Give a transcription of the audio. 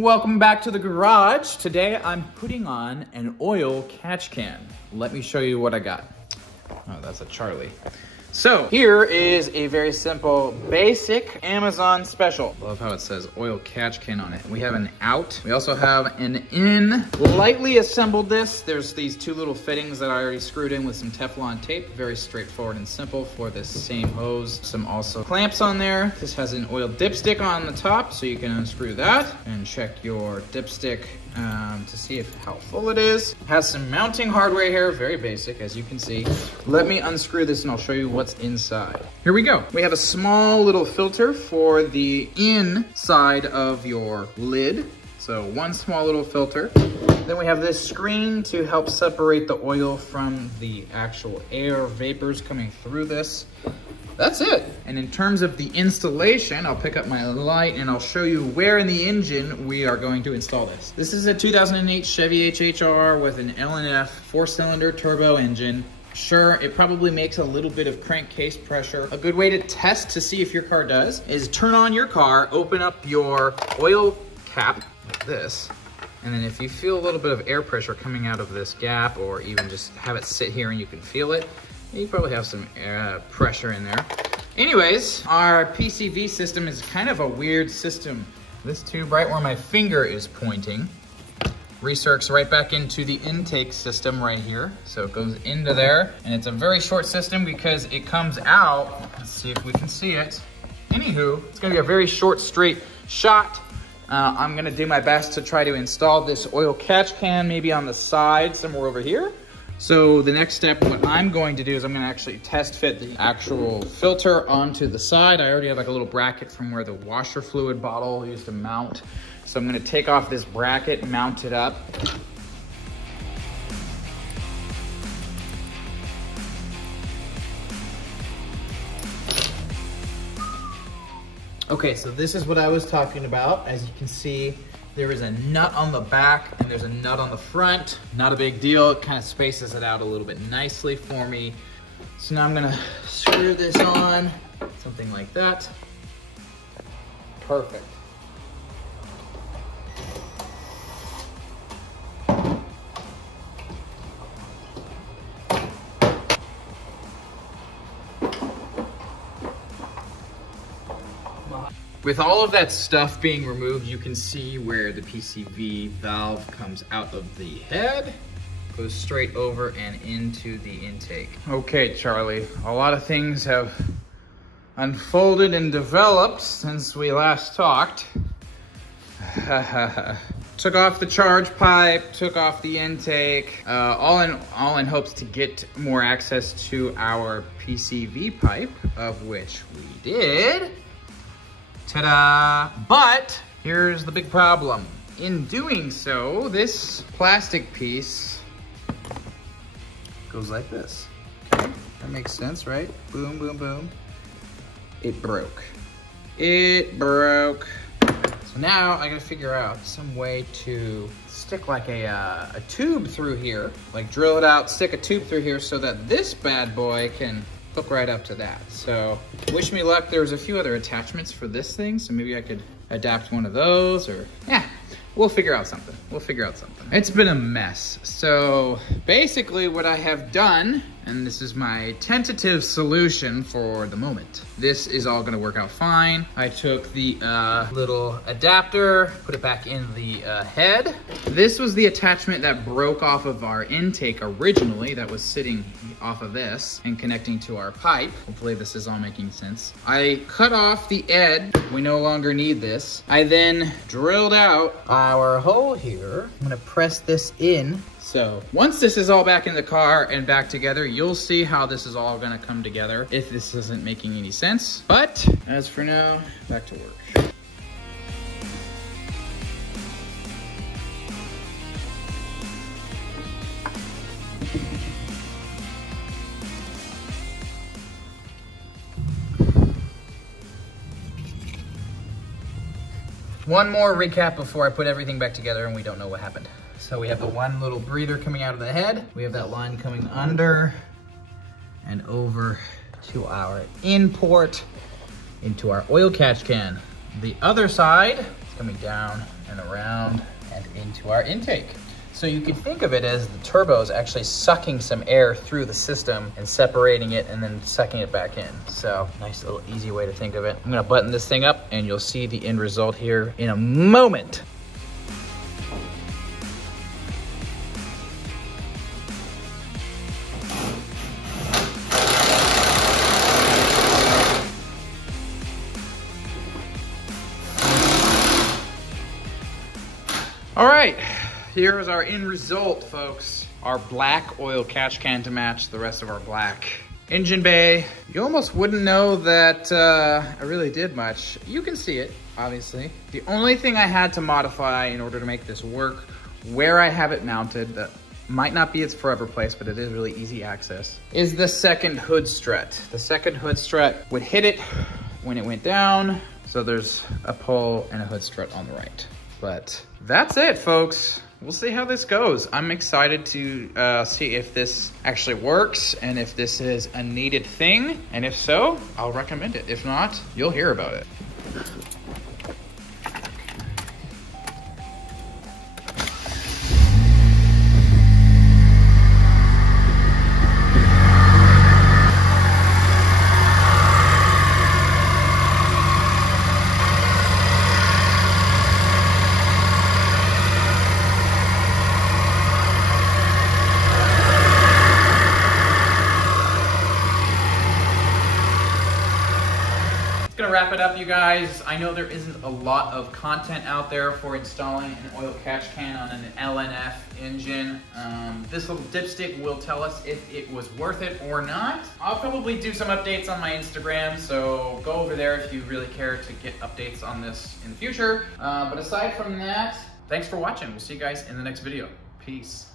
Welcome back to the garage. Today I'm putting on an oil catch can. Let me show you what I got. Oh, that's a Charlie. So here is a very simple, basic Amazon special. Love how it says oil catch can on it. We have an out. We also have an in. Lightly assembled this. There's these two little fittings that I already screwed in with some Teflon tape. Very straightforward and simple for this same hose. Some also clamps on there. This has an oil dipstick on the top, so you can unscrew that and check your dipstick to see how full it is. It has some mounting hardware here, very basic as you can see. Let me unscrew this and I'll show you what's inside. Here we go. We have a small little filter for the inside of your lid. So one small little filter. Then we have this screen to help separate the oil from the actual air vapors coming through this. That's it. And in terms of the installation, I'll pick up my light and I'll show you where in the engine we are going to install this. This is a 2008 Chevy HHR with an LNF 4-cylinder turbo engine. Sure, it probably makes a little bit of crankcase pressure. A good way to test to see if your car does is turn on your car, open up your oil cap like this, and then if you feel a little bit of air pressure coming out of this gap, or even just have it sit here and you can feel it, you probably have some pressure in there. Anyways, our PCV system is kind of a weird system. This tube right where my finger is pointing recircs right back into the intake system right here. So it goes into there, and it's a very short system because it comes out. Let's see if we can see it. Anywho, it's gonna be a very short, straight shot. I'm gonna do my best to try to install this oil catch can maybe on the side, somewhere over here. So the next step, what I'm going to do is I'm gonna actually test fit the actual filter onto the side. I already have like a little bracket from where the washer fluid bottle used to mount. So I'm gonna take off this bracket, mount it up. Okay, so this is what I was talking about. As you can see, there is a nut on the back and there's a nut on the front. Not a big deal, it kind of spaces it out a little bit nicely for me. So now I'm gonna screw this on, something like that. Perfect. With all of that stuff being removed, you can see where the PCV valve comes out of the head, goes straight over and into the intake. Okay, Charlie, a lot of things have unfolded and developed since we last talked. Took off the charge pipe, took off the intake, all in hopes to get more access to our PCV pipe, of which we did. Ta-da! But here's the big problem. In doing so, this plastic piece goes like this. Okay, that makes sense, right? Boom, boom, boom. It broke. It broke. So now I gotta figure out some way to stick like a tube through here, like drill it out, stick a tube through here so that this bad boy can hook right up to that. So wish me luck. There's a few other attachments for this thing, so maybe I could adapt one of those, or yeah, we'll figure out something. We'll figure out something. It's been a mess. So basically what I have done, and this is my tentative solution for the moment. This is all gonna work out fine. I took the little adapter, put it back in the head. This was the attachment that broke off of our intake originally, that was sitting off of this and connecting to our pipe. Hopefully this is all making sense. I cut off the edge. We no longer need this. I then drilled out our hole here. I'm gonna press this in. So once this is all back in the car and back together, you'll see how this is all gonna come together if this isn't making any sense. But as for now, back to work. One more recap before I put everything back together and we don't know what happened. So we have the one little breather coming out of the head. We have that line coming under and over to our in port into our oil catch can. The other side, It's coming down and around and into our intake. So you can think of it as the turbo is actually sucking some air through the system and separating it and then sucking it back in. So nice little easy way to think of it. I'm gonna button this thing up and you'll see the end result here in a moment. All right, here is our end result, folks. Our black oil catch can to match the rest of our black. Engine bay, you almost wouldn't know that I really did much. You can see it, obviously. The only thing I had to modify in order to make this work, where I have it mounted, that might not be its forever place, but it is really easy access, is the second hood strut. The second hood strut would hit it when it went down, so there's a pull and a hood strut on the right. But that's it, folks. We'll see how this goes. I'm excited to see if this actually works and if this is a needed thing. And if so, I'll recommend it. If not, you'll hear about it. Gonna wrap it up, you guys. I know there isn't a lot of content out there for installing an oil catch can on an LNF engine. This little dipstick will tell us if it was worth it or not. I'll probably do some updates on my Instagram, so go over there if you really care to get updates on this in the future. But aside from that, thanks for watching. We'll see you guys in the next video. Peace.